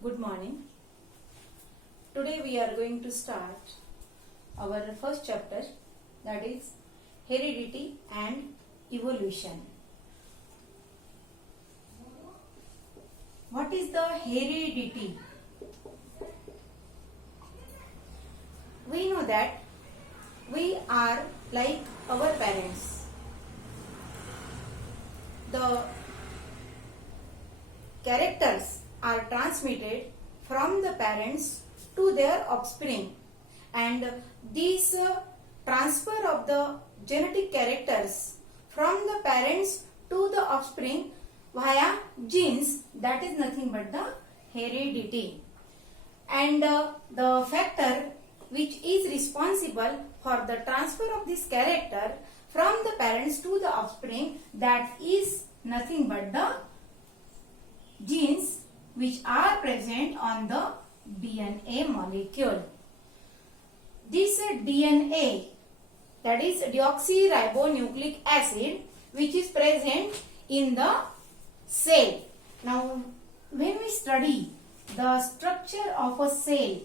Good morning. Today we are going to start our first chapter, that is heredity and evolution. What is the heredity? We know that we are like our parents. The characters are transmitted from the parents to their offspring, and this transfer of the genetic characters from the parents to the offspring via genes, that is nothing but the heredity. And the factor which is responsible for the transfer of this character from the parents to the offspring, that is nothing but the genes which are present on the DNA molecule. This DNA, that is deoxyribonucleic acid, which is present in the cell. Now, when we study the structure of a cell,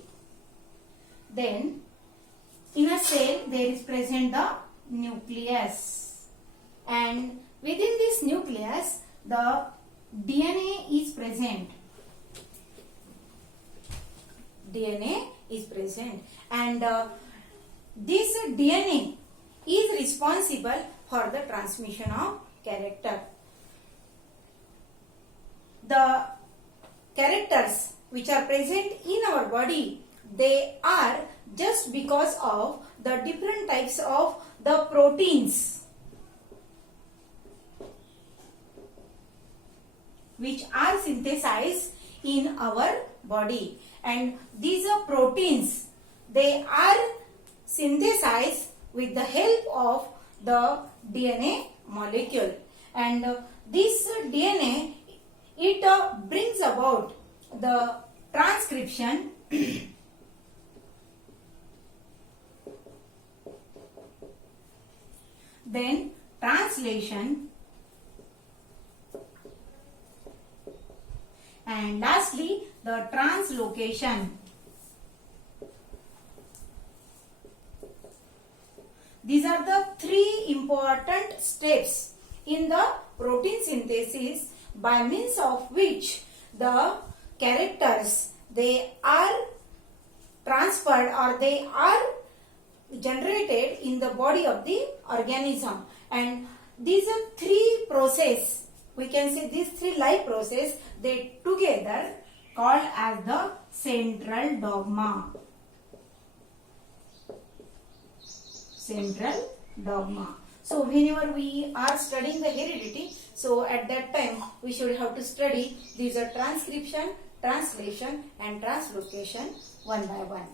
then in a cell there is present the nucleus, and within this nucleus the DNA is present. DNA is present, and this DNA is responsible for the transmission of character. The characters which are present in our body, they are just because of the different types of the proteins which are synthesized in our body, and these proteins, they are synthesized with the help of the DNA molecule, and this DNA, it brings about the transcription then translation, and lastly the translocation. These are the three important steps in the protein synthesis, by means of which the characters, they are transferred or they are generated in the body of the organism. And these are three process, we can say these three life process, they together called as the central dogma. Central dogma. So whenever we are studying the heredity, so at that time we should have to study these are transcription, translation and translocation one by one.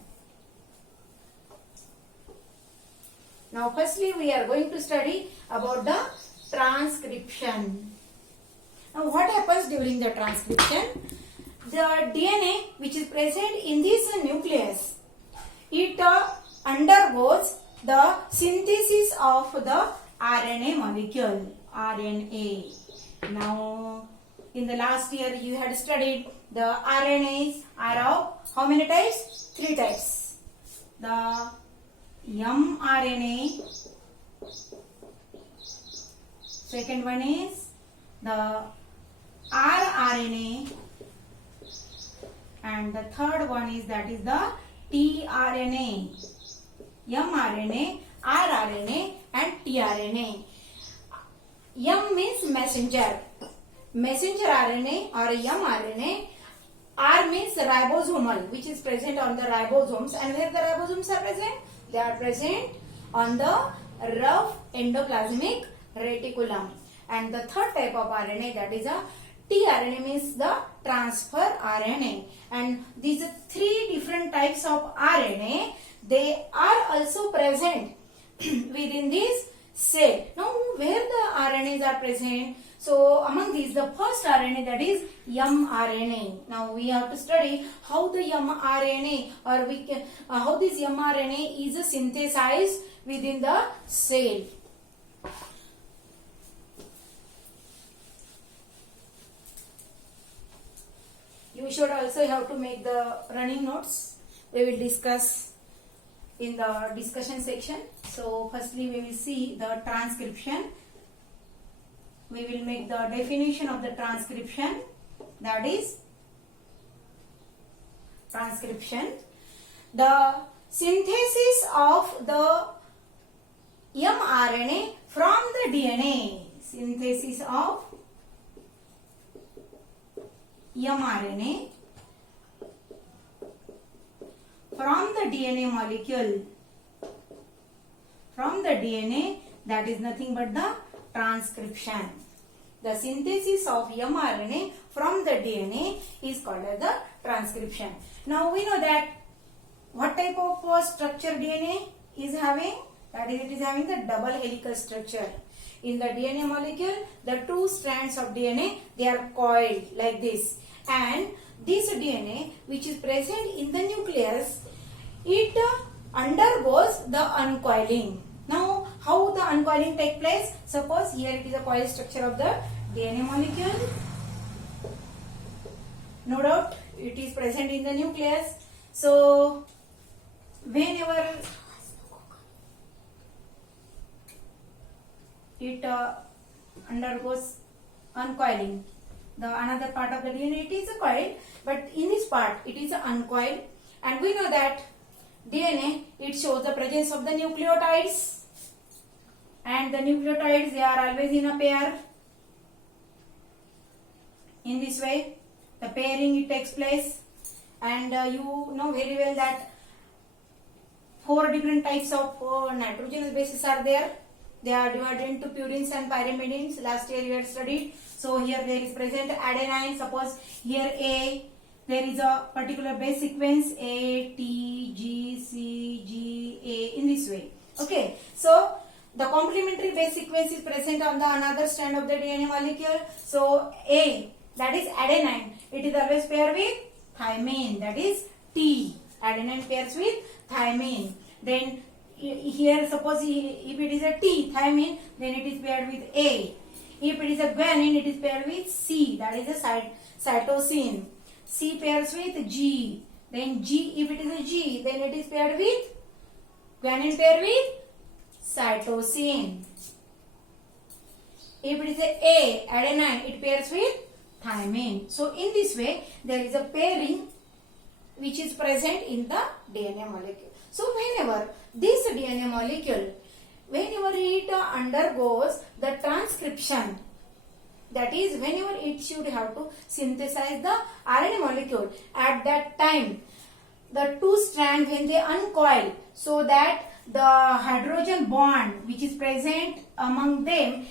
Now firstly we are going to study about the transcription. Now what happens during the transcription? The DNA which is present in this nucleus, it undergoes the synthesis of the RNA molecule, RNA. Now in the last year you had studied the RNAs are of how many types? 3 types. The mRNA, second one is the rRNA, and the third one is that is the tRNA. mRNA, rRNA and tRNA. M means messenger RNA or mRNA. R means ribosomal, which is present on the ribosomes, and where the ribosomes are present? They are present on the rough endoplasmic reticulum. And the third type of RNA, that is a tRNA, means the transfer RNA. And these are 3 different types of RNA, they are also present within this cell. Now where the RNAs are present? So among these, the first RNA, that is mRNA. Now we have to study how the mRNA, or we can how this mRNA is synthesized within the cell. You should also have to make the running notes. We will discuss in the discussion section. So firstly we will see the transcription. We will make the definition of the transcription. That is transcription. The synthesis of the mRNA from the DNA. Synthesis of mRNA from the DNA molecule. From the DNA, that is nothing but the transcription. The synthesis of mRNA from the DNA is called as the transcription. Now we know that what type of structure DNA is having? That is, it is having the double helical structure. In the DNA molecule, the two strands of DNA, they are coiled like this. And this DNA which is present in the nucleus, it undergoes the uncoiling. Now, how the uncoiling take place? Suppose here it is a coil structure of the DNA molecule. No doubt, it is present in the nucleus. So, whenever it undergoes uncoiling, the another part of the DNA, it is a coil, but in this part it is uncoiled. And we know that DNA, it shows the presence of the nucleotides, and the nucleotides, they are always in a pair. In this way the pairing it takes place. And you know very well that 4 different types of nitrogenous bases are there. They are divided into purines and pyrimidines. Last year you had studied. So here there is present adenine. Suppose here A, there is a particular base sequence A, T, G, C, G, A, in this way. Okay. So the complementary base sequence is present on the another strand of the DNA molecule. So A, that is adenine, it is always paired with thymine. That is T. Adenine pairs with thymine. Then here suppose if it is a T, thymine, then it is paired with A. If it is a guanine, it is paired with C, that is a cytosine. C pairs with G. Then G, if it is a G, then it is paired with guanine paired with cytosine. If it is a adenine, it pairs with thymine. So in this way there is a pairing which is present in the DNA molecule. So whenever this DNA molecule, whenever it undergoes the transcription, that is whenever it should have to synthesize the RNA molecule, at that time the two strands, when they uncoil, so that the hydrogen bond which is present among them,